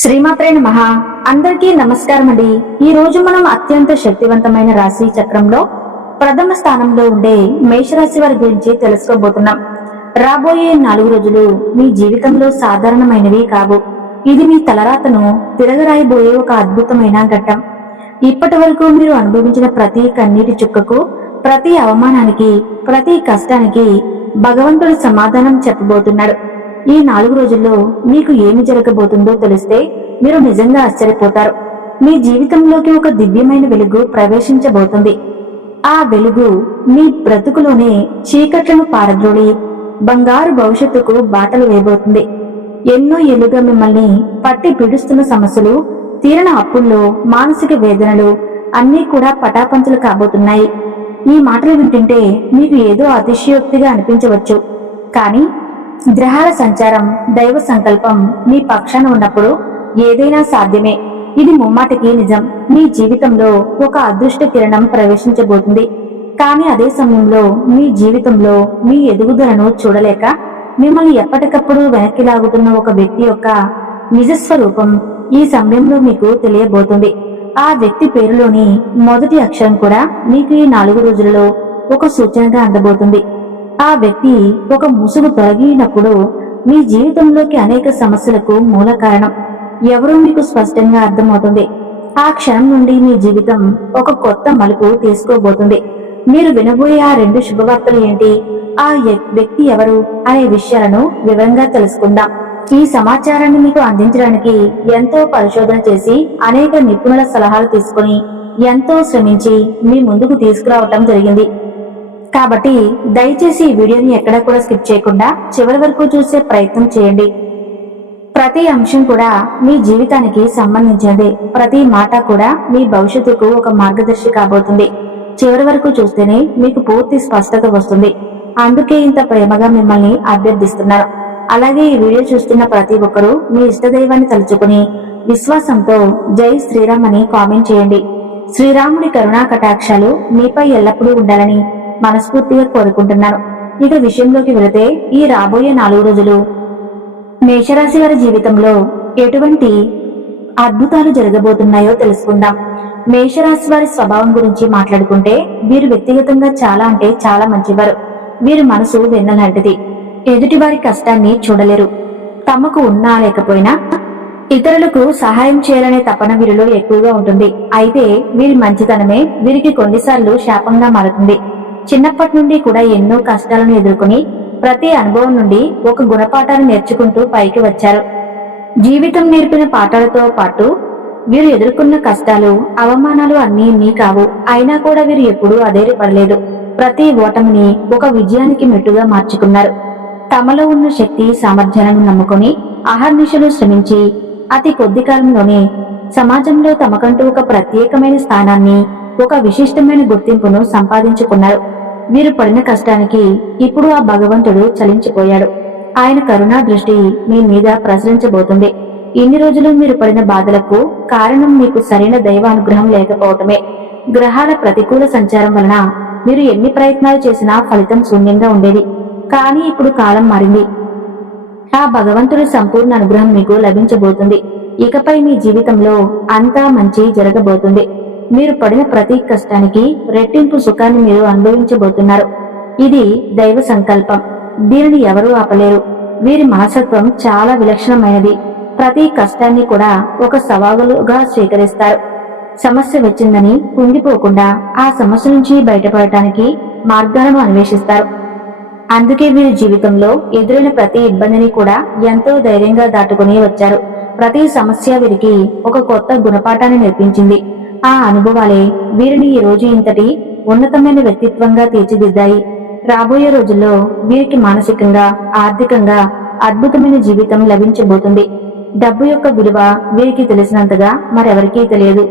శ్రీమాత్రే నమః. అందరికీ నమస్కారం అండి. ఈ రోజు మనం అత్యంత శక్తివంతమైన రాశి చక్రంలో ప్రథమ స్థానంలో ఉండే మేషరాశి వారి గురించి తెలుసుకోబోతున్నాం. రాబోయే 4 రోజులు మీ జీవితంలో సాధారణమైనవి కావు. ఇది మీ తలరాతను తిరగరాయబోయే ఒక అద్భుతమైన ఘట్టం. ఇప్పటి వరకు మీరు అనుభవించిన ప్రతి కన్నీటి చుక్కకు, ప్రతి అవమానానికి, ప్రతి కష్టానికి భగవంతుడు సమాధానం చెప్పబోతున్నాడు. ఈ 4 రోజుల్లో మీకు ఏమి జరగబోతుందో తెలిస్తే మీరు నిజంగా ఆశ్చర్యపోతారు. మీ జీవితంలోకి ఒక దివ్యమైన వెలుగు ప్రవేశించబోతుంది. ఆ వెలుగు మీ బ్రతుకులోనే చీకట్లను పారద్రోలి బంగారు భవిష్యత్తుకు బాటలు వేయబోతుంది. ఎన్నో ఏళ్లుగా మిమ్మల్ని పట్టి పీడిస్తున్న సమస్యలు, తీరని అప్పుల్లో మానసిక వేదనలు అన్నీ కూడా పటాపంచలు కాబోతున్నాయి. ఈ మాటలు వింటుంటే మీకు ఏదో అతిశయోక్తిగా అనిపించవచ్చు. కానీ గ్రహాల సంచారం, దైవ సంకల్పం మీ పక్షాన ఉన్నప్పుడు ఏదైనా సాధ్యమే. ఇది ముమ్మాటికి నిజం. మీ జీవితంలో ఒక అదృష్ట కిరణం ప్రవేశించబోతుంది. కానీ అదే సమయంలో మీ జీవితంలో మీ ఎదుగుదలను చూడలేక మిమ్మల్ని ఎప్పటికప్పుడు వెనక్కి లాగుతున్న ఒక వ్యక్తి యొక్క నిజస్వరూపం ఈ సమయంలో మీకు తెలియబోతుంది. ఆ వ్యక్తి పేరులోని మొదటి అక్షరం కూడా మీకు ఈ 4 రోజులలో ఒక సూచనగా అందబోతుంది. ఆ వ్యక్తి ఒక ముసుగు తొలగినప్పుడు మీ జీవితంలోకి అనేక సమస్యలకు మూల కారణం ఎవరో మీకు స్పష్టంగా అర్థమవుతుంది. ఆ క్షణం నుండి మీ జీవితం ఒక కొత్త మలుపు తీసుకోబోతుంది. మీరు వినబోయే ఆ 2 శుభవార్తలు ఏంటి, ఆ వ్యక్తి ఎవరు అనే విషయాలను వివరంగా తెలుసుకుందాం. ఈ సమాచారాన్ని మీకు అందించడానికి ఎంతో పరిశోధన చేసి అనేక నిపుణుల సలహాలు తీసుకుని ఎంతో శ్రమించి మీ ముందుకు తీసుకురావటం జరిగింది. కాబట్టి దయచేసి ఈ వీడియోని ఎక్కడా కూడా స్కిప్ చేయకుండా చివరి వరకు చూసే ప్రయత్నం చేయండి. ప్రతి అంశం కూడా మీ జీవితానికి సంబంధించినది. ప్రతి మాట కూడా మీ భవిష్యత్తుకు ఒక మార్గదర్శి కాబోతుంది. చివరి వరకు చూస్తేనే మీకు పూర్తి స్పష్టత వస్తుంది. అందుకే ఇంత ప్రేమగా మిమ్మల్ని అభ్యర్థిస్తున్నారు. అలాగే ఈ వీడియో చూస్తున్న ప్రతి ఒక్కరూ మీ ఇష్టదైవాన్ని తలుచుకుని విశ్వాసంతో జై శ్రీరామ్ అని కామెంట్ చేయండి. శ్రీరాముడి కరుణా కటాక్షాలు మీపై ఎల్లప్పుడూ ఉండాలని మనస్ఫూర్తిగా కోరుకుంటున్నాను. ఇక విషయంలోకి వెళితే ఈ రాబోయే 4 రోజులు మేషరాశి వారి జీవితంలో ఎటువంటి అద్భుతాలు జరగబోతున్నాయో తెలుసుకుందాం. మేషరాశి వారి స్వభావం గురించి మాట్లాడుకుంటే వీరు వ్యక్తిగతంగా చాలా అంటే చాలా మంచివారు. వీరి మనసు వెన్నలాంటిది. ఎదుటి వారి కష్టాన్ని చూడలేరు. తమకు ఉన్నా లేకపోయినా ఇతరులకు సహాయం చేయాలనే తపన వీరిలో ఎక్కువగా ఉంటుంది. అయితే వీరి మంచితనమే వీరికి కొన్నిసార్లు శాపంగా మారుతుంది. చిన్నప్పటి నుండి కూడా ఎన్నో కష్టాలను ఎదుర్కొని ప్రతి అనుభవం నుండి ఒక గుణపాఠాన్ని నేర్చుకుంటూ పైకి వచ్చారు. జీవితం నేర్పిన పాఠాలతో పాటు వీరు ఎదుర్కొన్న కష్టాలు, అవమానాలు అన్నీ కావు. అయినా కూడా వీరు ఎప్పుడూ అధైర్యపడలేదు. ప్రతి ఓటమిని ఒక విజయానికి మెట్టుగా మార్చుకున్నారు. తమలో ఉన్న శక్తి సామర్థ్యాలను నమ్ముకొని అహర్నిశలు శ్రమించి అతి కొద్ది కాలంలోనే సమాజంలో తమకంటూ ఒక ప్రత్యేకమైన స్థానాన్ని, ఒక విశిష్టమైన గుర్తింపును సంపాదించుకున్నారు. వీరు పడిన కష్టానికి ఇప్పుడు ఆ భగవంతుడు చలించిపోయాడు. ఆయన కరుణా దృష్టి మీ మీద ప్రసరించబోతుంది. ఇన్ని రోజులు మీరు పడిన బాధలకు కారణం మీకు సరైన దైవానుగ్రహం లేకపోవటమే. గ్రహాల ప్రతికూల సంచారం వలన మీరు ఎన్ని ప్రయత్నాలు చేసినా ఫలితం శూన్యంగా ఉండేది. కానీ ఇప్పుడు కాలం మారింది. ఆ భగవంతుడి సంపూర్ణ అనుగ్రహం మీకు లభించబోతుంది. ఇకపై మీ జీవితంలో అంతా మంచి జరగబోతుంది. మీరు పడిన ప్రతి కష్టానికి రెట్టింపు సుఖాన్ని మీరు అనుభవించబోతున్నారు. ఇది దైవ సంకల్పం. దీనిని ఎవరూ ఆపలేరు. వీరి మనస్తత్వం చాలా విలక్షణమైనది. ప్రతి కష్టాన్ని కూడా ఒక సవాలుగా స్వీకరిస్తారు. సమస్య వచ్చిందని కుంగిపోకుండా ఆ సమస్య నుంచి బయటపడటానికి మార్గాలను అన్వేషిస్తారు. అందుకే వీరి జీవితంలో ఎదురైన ప్రతి ఇబ్బందిని కూడా ఎంతో ధైర్యంగా దాటుకుని వచ్చారు. ప్రతి సమస్య వీరికి ఒక కొత్త గుణపాఠాన్ని నేర్పించింది. ఆ అనుభవాలే వీరిని ఈ రోజు ఇంతటి ఉన్నతమైన వ్యక్తిత్వంగా తీర్చిదిద్దాయి. రాబోయే రోజుల్లో వీరికి మానసికంగా, ఆర్థికంగా అద్భుతమైన జీవితం లభించబోతుంది. డబ్బు యొక్క విలువ వీరికి తెలిసినంతగా మరెవరికీ తెలియదు.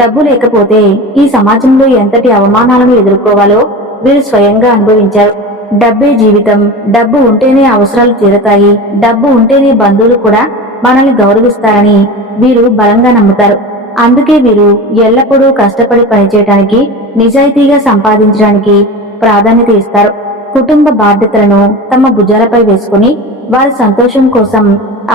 డబ్బు లేకపోతే ఈ సమాజంలో ఎంతటి అవమానాలను ఎదుర్కోవాలో వీరు స్వయంగా అనుభవించారు. డబ్బే జీవితం, డబ్బు ఉంటేనే అవసరాలు తీరతాయి, డబ్బు ఉంటేనే బంధువులు కూడా మనల్ని గౌరవిస్తారని వీరు బలంగా నమ్ముతారు. అందుకే వీరు ఎల్లప్పుడూ కష్టపడి పనిచేయటానికి, నిజాయితీగా సంపాదించడానికి ప్రాధాన్యత ఇస్తారు. కుటుంబ బాధ్యతలను తమ భుజాలపై వేసుకుని వారి సంతోషం కోసం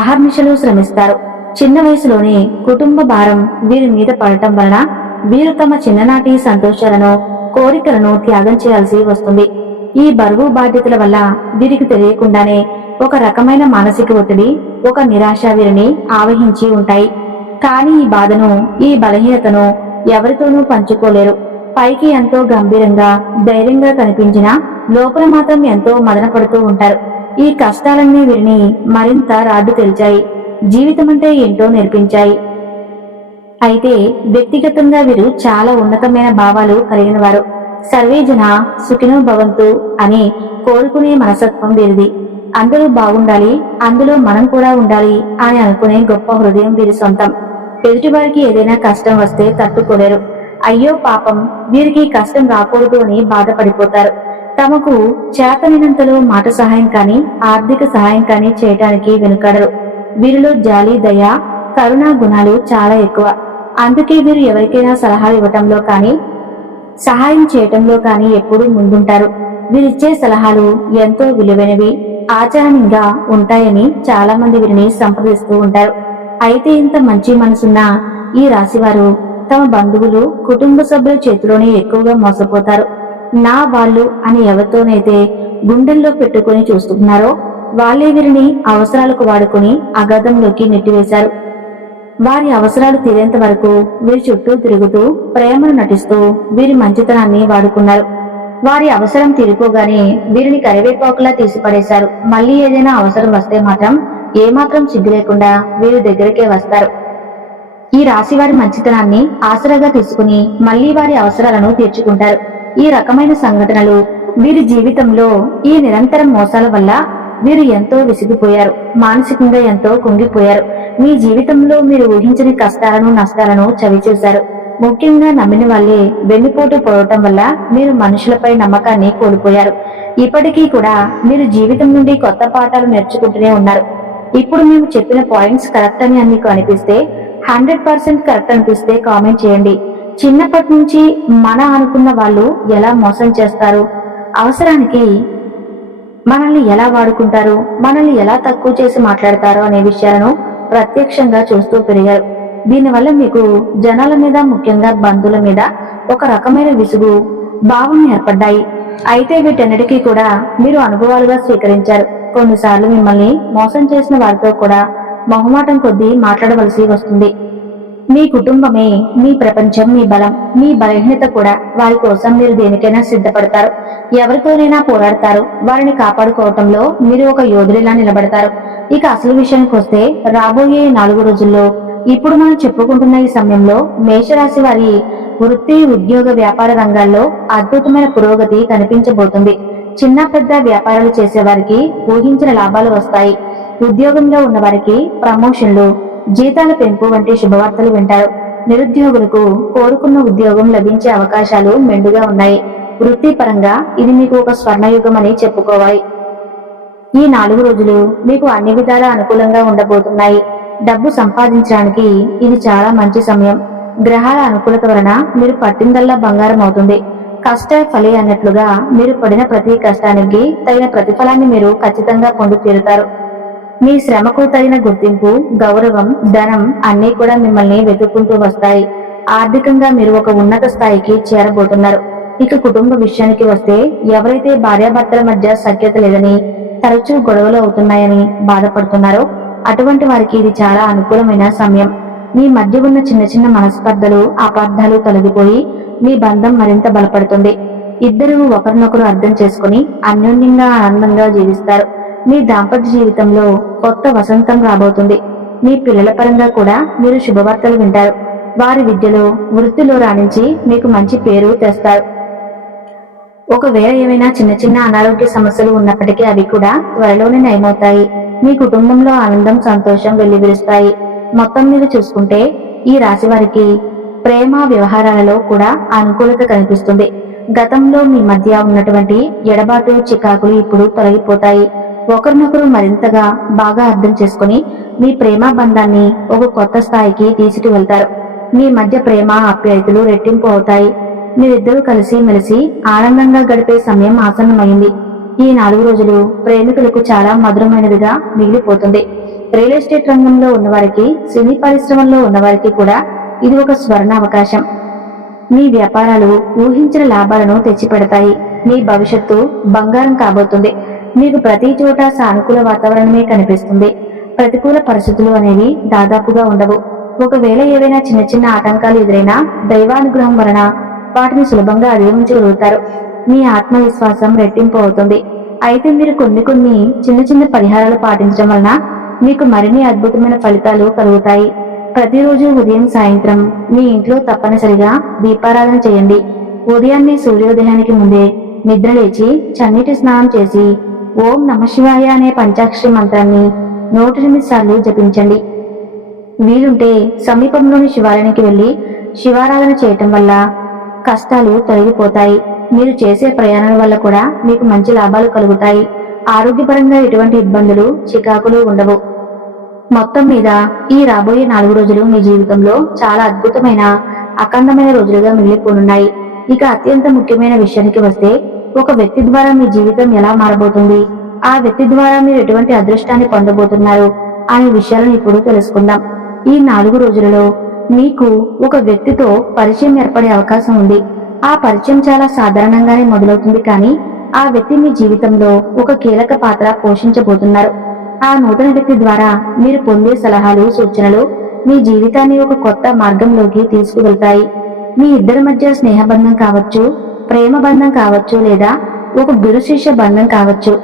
అహర్నిశలు శ్రమిస్తారు. చిన్న వయసులోనే కుటుంబ భారం వీరి మీద పడటం వలన వీరు తమ చిన్ననాటి సంతోషాలను కోరికలను త్యాగం చేయాల్సి వస్తుంది. ఈ బరువు బాధ్యతల వల్ల వీరికి తెలియకుండానే ఒక రకమైన మానసిక ఒత్తిడి, ఒక నిరాశ వీరిని ఆవహించి ఉంటాయి. కానీ ఈ బాధను, ఈ బలహీనతను ఎవరితోనూ పంచుకోలేరు. పైకి ఎంతో గంభీరంగా ధైర్యంగా కనిపించినా లోపల మాత్రం ఎంతో మదన పడుతూ ఉంటారు. ఈ కష్టాలన్నీ వీరిని మరింత రాడ్డు తెలిచాయి, జీవితం అంటే ఏంటో నేర్పించాయి. అయితే వ్యక్తిగతంగా వీరు చాలా ఉన్నతమైన భావాలు కలిగిన వారు. సర్వేజన సుఖినో భవంతు అని కోరుకునే మనసత్వం వీరిది. అందరూ బాగుండాలి, అందులో మనం కూడా ఉండాలి అని అనుకునే గొప్ప హృదయం వీరి సొంతం. ఎదుటివారికి ఏదైనా కష్టం వస్తే తట్టుకోలేరు. అయ్యో పాపం, వీరికి కష్టం రాకూడదు అని బాధపడిపోతారు. తమకు చేతనినంతలో మాట సహాయం కానీ, ఆర్థిక సహాయం కానీ చేయటానికి వెనుకాడరు. వీరిలో జాలి, దయ, కరుణా గుణాలు చాలా ఎక్కువ. అందుకే వీరు ఎవరికైనా సలహాలు ఇవ్వటంలో కానీ, సహాయం చేయటంలో కానీ ఎప్పుడూ ముందుంటారు. వీరిచ్చే సలహాలు ఎంతో విలువైనవి, ఆచరణీయంగా ఉంటాయని చాలా మంది వీరిని సంప్రదిస్తూ ఉంటారు. అయితే ఇంత మంచి మనసున్న ఈ రాశివారు తమ బంధువులు, కుటుంబ సభ్యుల చేతిలోనే ఎక్కువగా మోసపోతారు. నా వాళ్ళు అని ఎవరితోనైతే గుండెల్లో పెట్టుకుని చూస్తున్నారో వాళ్ళే వీరిని అవసరాలకు వాడుకుని అగాధంలోకి నెట్టివేశారు. వారి అవసరాలు తీరేంత వరకు వీరి చుట్టూ తిరుగుతూ ప్రేమను నటిస్తూ వీరి మంచితనాన్ని వాడుకున్నారు. వారి అవసరం తీరిపోగానే వీరిని కరివేపాకులా తీసిపడేశారు. మళ్ళీ ఏదైనా అవసరం వస్తే మాత్రం ఏమాత్రం సిగ్గు లేకుండా వీరి దగ్గరికే వస్తారు. ఈ రాశి వారి మంచితనాన్ని ఆసరాగా తీసుకుని మళ్లీ వారి అవసరాలను తీర్చుకుంటారు. ఈ రకమైన సంఘటనలు వీరి జీవితంలో ఈ నిరంతర మోసాల వల్ల వీరు ఎంతో విసిగిపోయారు, మానసికంగా ఎంతో కుంగిపోయారు. మీ జీవితంలో మీరు ఊహించని కష్టాలను, నష్టాలను చవిచూశారు. ముఖ్యంగా నమ్మిన వాళ్ళే వెన్నుపోటు పోవటం వల్ల మీరు మనుషులపై నమ్మకాన్ని కోల్పోయారు. ఇప్పటికీ కూడా మీరు జీవితం నుండి కొత్త పాఠాలు నేర్చుకుంటూనే ఉన్నారు. ఇప్పుడు మేము చెప్పిన పాయింట్స్ కరెక్ట్ అని మీకు అనిపిస్తే 100% కరెక్ట్ అనిపిస్తే కామెంట్ చేయండి. చిన్నప్పటి నుంచి మన అనుకున్న వాళ్ళు ఎలా మోసం చేస్తారు, అవసరానికి మనల్ని ఎలా వాడుకుంటారు, మనల్ని ఎలా తక్కువ చేసి మాట్లాడతారు అనే విషయాలను ప్రత్యక్షంగా చూస్తూ పెరిగారు. దీనివల్ల మీకు జనాల మీద, ముఖ్యంగా బంధువుల మీద ఒక రకమైన విసుగు భావం ఏర్పడ్డాయి. అయితే వీటన్నిటికీ కూడా మీరు అనుభవాలుగా స్వీకరించారు. కొన్నిసార్లు మిమ్మల్ని మోసం చేసిన వారితో కూడా మొహమాటం కొద్దీ మాట్లాడవలసి వస్తుంది. మీ కుటుంబమే మీ ప్రపంచం, మీ బలం, మీ బలహీనత కూడా. వారి కోసం మీరు దేనికైనా సిద్ధపడతారు, ఎవరితోనైనా పోరాడతారు. వారిని కాపాడుకోవటంలో మీరు ఒక యోధుడిలా నిలబడతారు. ఇక అసలు విషయానికి వస్తే రాబోయే 4 రోజుల్లో, ఇప్పుడు మనం చెప్పుకుంటున్న ఈ సమయంలో మేషరాశి వారి వృత్తి, ఉద్యోగ, వ్యాపార రంగాల్లో అద్భుతమైన పురోగతి కనిపించబోతుంది. చిన్న పెద్ద వ్యాపారాలు చేసే వారికి ఊహించిన లాభాలు వస్తాయి. ఉద్యోగంలో ఉన్న వారికి ప్రమోషన్లు, జీతాల పెంపు వంటి శుభవార్తలు వింటారు. నిరుద్యోగులకు కోరుకున్న ఉద్యోగం లభించే అవకాశాలు మెండుగా ఉన్నాయి. వృత్తిపరంగా ఇది మీకు ఒక స్వర్ణయుగం అని చెప్పుకోవాలి. ఈ 4 రోజులు మీకు అన్ని విధాలా అనుకూలంగా ఉండబోతున్నాయి. డబ్బు సంపాదించడానికి ఇది చాలా మంచి సమయం. గ్రహాల అనుకూలత వలన మీరు పట్టిందల్లా బంగారం అవుతుంది. కష్ట ఫలి అన్నట్లుగా మీరు పడిన ప్రతి కష్టానికి తగిన ప్రతిఫలాన్ని మీరు ఖచ్చితంగా పొంది తీరుతారు. మీ శ్రమకు తగిన గుర్తింపు, గౌరవం, ధనం అన్నీ కూడా మిమ్మల్ని వెతుక్కుంటూ వస్తాయి. ఆర్థికంగా మీరు ఒక ఉన్నత స్థాయికి చేరబోతున్నారు. ఇక కుటుంబ విషయానికి వస్తే, ఎవరైతే భార్యాభర్తల మధ్య సఖ్యత లేదని, తరచూ గొడవలు అవుతున్నాయని బాధపడుతున్నారో అటువంటి వారికి ఇది చాలా అనుకూలమైన సమయం. మీ మధ్య ఉన్న చిన్న చిన్న మనస్పర్ధలు, అపార్థాలు తొలగిపోయి మీ బంధం మరింత బలపడుతుంది. ఇద్దరు ఒకరినొకరు అర్థం చేసుకుని అన్యోన్యంగా ఆనందంగా జీవిస్తారు. మీ దాంపత్య జీవితంలో కొత్త వసంతం రాబోతుంది. మీ పిల్లల పరంగా కూడా మీరు శుభవార్తలు వింటారు. వారి విద్యలో, వృత్తిలో రాణించి మీకు మంచి పేరు తెస్తారు. ఒకవేళ ఏమైనా చిన్న చిన్న అనారోగ్య సమస్యలు ఉన్నప్పటికీ అవి కూడా త్వరలోనే నయమవుతాయి. మీ కుటుంబంలో ఆనందం, సంతోషం వెల్లివిరుస్తాయి. మొత్తం మీద చూసుకుంటే ఈ రాశి వారికి ప్రేమ వ్యవహారాలలో కూడా అనుకూలత కనిపిస్తుంది. గతంలో మీ మధ్య ఉన్నటువంటి ఎడబాటు, చికాకులు ఇప్పుడు తొలగిపోతాయి. ఒకరినొకరు మరింతగా బాగా అర్థం చేసుకుని మీ ప్రేమ బంధాన్ని ఒక కొత్త స్థాయికి తీసుకు వెళ్తారు. మీ మధ్య ప్రేమ, ఆప్యాయతలు రెట్టింపు అవుతాయి. మీరిద్దరూ కలిసి మెలిసి ఆనందంగా గడిపే సమయం ఆసన్నమైంది. ఈ 4 రోజులు ప్రేమికులకు చాలా మధురమైనదిగా మిగిలిపోతుంది. రియల్ ఎస్టేట్ రంగంలో ఉన్నవారికి, సినీ పరిశ్రమల్లో ఉన్నవారికి కూడా ఇది ఒక స్వర్ణ అవకాశం. మీ వ్యాపారాలు ఊహించిన లాభాలను తెచ్చిపెడతాయి. మీ భవిష్యత్తు బంగారం కాబోతుంది. మీకు ప్రతి చోట సానుకూల వాతావరణమే కనిపిస్తుంది. ప్రతికూల పరిస్థితులు అనేవి దాదాపుగా ఉండవు. ఒకవేళ ఏవైనా చిన్న చిన్న ఆటంకాలు ఎదురైనా దైవానుగ్రహం వలన వాటిని సులభంగా అధిగమించగలుగుతారు. మీ ఆత్మవిశ్వాసం రెట్టింపు అవుతుంది. అయితే మీరు కొన్ని చిన్న చిన్న పరిహారాలు పాటించడం వలన మీకు మరిన్ని అద్భుతమైన ఫలితాలు కలుగుతాయి. ప్రతిరోజు ఉదయం సాయంత్రం మీ ఇంట్లో తప్పనిసరిగా దీపారాధన చేయండి. ఉదయాన్నే సూర్యోదయానికి ముందే నిద్ర లేచి చన్నీటి స్నానం చేసి ఓం నమశివాయ అనే పంచాక్షరి మంత్రాన్ని 108 సార్లు జపించండి. వీలుంటే సమీపంలోని శివాలయానికి వెళ్లి శివారాధన చేయటం వల్ల కష్టాలు తొలగిపోతాయి. మీరు చేసే ప్రయాణాల వల్ల కూడా మీకు మంచి లాభాలు కలుగుతాయి. ఆరోగ్యపరంగా ఎటువంటి ఇబ్బందులు, చికాకులు ఉండవు. మొత్తం మీద ఈ రాబోయే 4 రోజులు మీ జీవితంలో చాలా అద్భుతమైన, అఖండమైన రోజులుగా మిగిలిపోనున్నాయి. ఇక అత్యంత ముఖ్యమైన విషయానికి వస్తే, ఒక వ్యక్తి ద్వారా మీ జీవితం ఎలా మారబోతుంది, ఆ వ్యక్తి ద్వారా మీరు ఎటువంటి అదృష్టాన్ని పొందబోతున్నారు అనే విషయాలను ఇప్పుడు తెలుసుకుందాం. ఈ 4 రోజులలో మీకు ఒక వ్యక్తితో పరిచయం ఏర్పడే అవకాశం ఉంది. ఆ పరిచయం చాలా సాధారణంగానే మొదలవుతుంది, కానీ ఆ వ్యక్తి మీ జీవితంలో ఒక కీలక పాత్ర పోషించబోతున్నారు. ఆ నూతన వ్యక్తి ద్వారా మీరు పొందే సలహాలు, సూచనలు మీ జీవితాన్ని ఒక కొత్త మార్గంలోకి తీసుకువెళ్తాయి. మీ ఇద్దరి మధ్య స్నేహబంధం కావచ్చు, ప్రేమ బంధం కావచ్చు, లేదా ఒక గురు శిష్య బంధం కావచ్చు.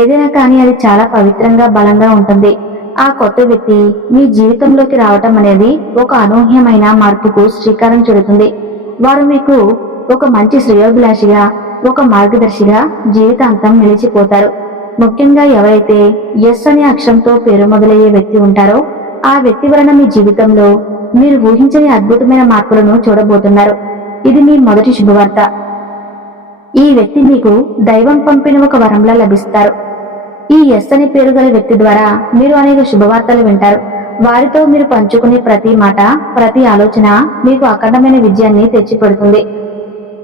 ఏదైనా కానీ అది చాలా పవిత్రంగా, బలంగా ఉంటుంది. ఆ కొత్త వ్యక్తి మీ జీవితంలోకి రావటం అనేది ఒక అనూహ్యమైన మార్పుకు శ్రీకారం చుడుతుంది. వారు మీకు ఒక మంచి శ్రేయోభిలాషిగా, ఒక మార్గదర్శిగా జీవితాంతం నిలిచిపోతారు. ముఖ్యంగా ఎవరైతే ఎస్ అనే అక్షరంతో పేరు మొదలయ్యే వ్యక్తి ఉంటారో ఆ వ్యక్తి వలన మీ జీవితంలో మీరు ఊహించని అద్భుతమైన మార్పులను చూడబోతున్నారు. ఇది మీ మొదటి శుభవార్త. ఈ వ్యక్తి మీకు దైవం పంపిన ఒక వరంలా లభిస్తారు. ఈ ఎస్ అనే పేరు గల వ్యక్తి ద్వారా మీరు అనేక శుభవార్తలు వింటారు. వారితో మీరు పంచుకునే ప్రతి మాట, ప్రతి ఆలోచన మీకు అఖండమైన విజయాన్ని తెచ్చిపెడుతుంది.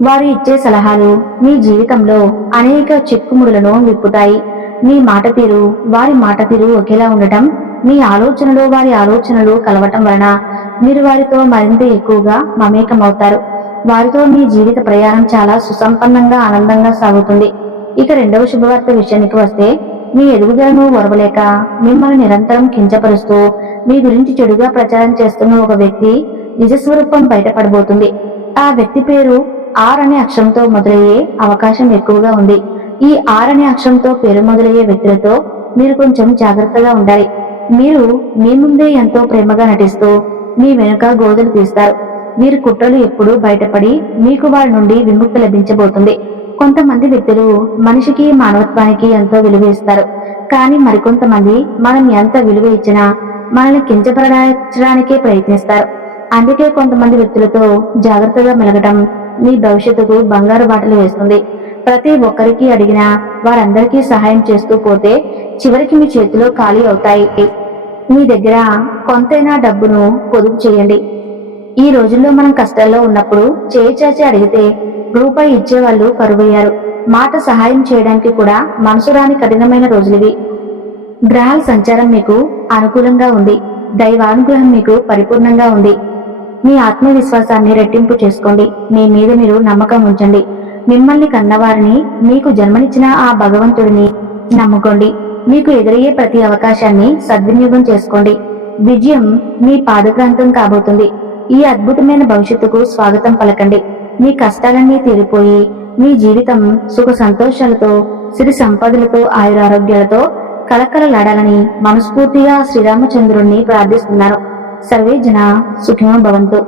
వారు ఇచ్చే సలహాలు మీ జీవితంలో అనేక చిక్కుముడులను విప్పుతాయి. మీ మాట తీరు, వారి మాట తీరు ఒకేలా ఉండటం, మీ ఆలోచనలు, వారి ఆలోచనలు కలవటం వలన మీరు వారితో మరింత ఎక్కువగా మమేకమవుతారు. వారితో మీ జీవిత ప్రయాణం చాలా సుసంపన్నంగా, ఆనందంగా సాగుతుంది. ఇక రెండవ శుభవార్త విషయానికి వస్తే, మీ ఎదుగుదలను ఓర్వలేక మిమ్మల్ని నిరంతరం కించపరుస్తూ మీ గురించి చెడుగా ప్రచారం చేస్తున్న ఒక వ్యక్తి నిజస్వరూపం బయటపడబోతుంది. ఆ వ్యక్తి పేరు ఆర్ అనే అక్షరంతో మొదలయ్యే అవకాశం ఎక్కువగా ఉంది. ఈ ఆర్ అనే అక్షరంతో పేరు మొదలయ్యే వ్యక్తులతో మీరు కొంచెం జాగ్రత్తగా ఉండాలి. మీరు మీ ముందే ఎంతో ప్రేమగా నటిస్తూ మీ వెనుక గోదలు తీస్తారు. మీరు కుట్రలు ఎప్పుడూ బయటపడి మీకు వారి నుండి విముక్తి లభించబోతుంది. కొంతమంది వ్యక్తులు మనిషికి, మానవత్వానికి ఎంతో విలువ ఇస్తారు. కానీ మరికొంతమంది మనం ఎంత విలువ ఇచ్చినా మనల్ని కించపరచడానికే ప్రయత్నిస్తారు. అందుకే కొంతమంది వ్యక్తులతో జాగ్రత్తగా మెలగటం మీ భవిష్యత్తుకు బంగారు బాటలు వేస్తుంది. ప్రతి ఒక్కరికి అడిగినా వారందరికీ సహాయం చేస్తూ పోతే చివరికి మీ చేతిలో ఖాళీ అవుతాయి. మీ దగ్గర కొంతైనా డబ్బును పొదుపు చేయండి. ఈ రోజుల్లో మనం కష్టాల్లో ఉన్నప్పుడు చేయి చాచి అడిగితే రూపాయి ఇచ్చేవాళ్ళు కరువయ్యారు. మాట సహాయం చేయడానికి కూడా మనసు రాని కఠినమైన రోజులివి. గ్రహాల సంచారం మీకు అనుకూలంగా ఉంది. దైవానుగ్రహం మీకు పరిపూర్ణంగా ఉంది. మీ ఆత్మవిశ్వాసాన్ని రెట్టింపు చేసుకోండి. మీ మీద మీరు నమ్మకం ఉంచండి. మిమ్మల్ని కన్నవారిని, మీకు జన్మనిచ్చిన ఆ భగవంతుడిని నమ్ముకోండి. మీకు ఎదురయ్యే ప్రతి అవకాశాన్ని సద్వినియోగం చేసుకోండి. విజయం మీ పాదక్రాంతం కాబోతుంది. ఈ అద్భుతమైన భవిష్యత్తుకు స్వాగతం పలకండి. మీ కష్టాలన్నీ తీరిపోయి మీ జీవితం సుఖ సంతోషాలతో, సిరి సంపదలతో, ఆయురారోగ్యాలతో కలకలలాడాలని మనస్ఫూర్తిగా శ్రీరామచంద్రుణ్ణి ప్రార్థిస్తున్నాను. సర్వే జన సుఖినో భవంతు.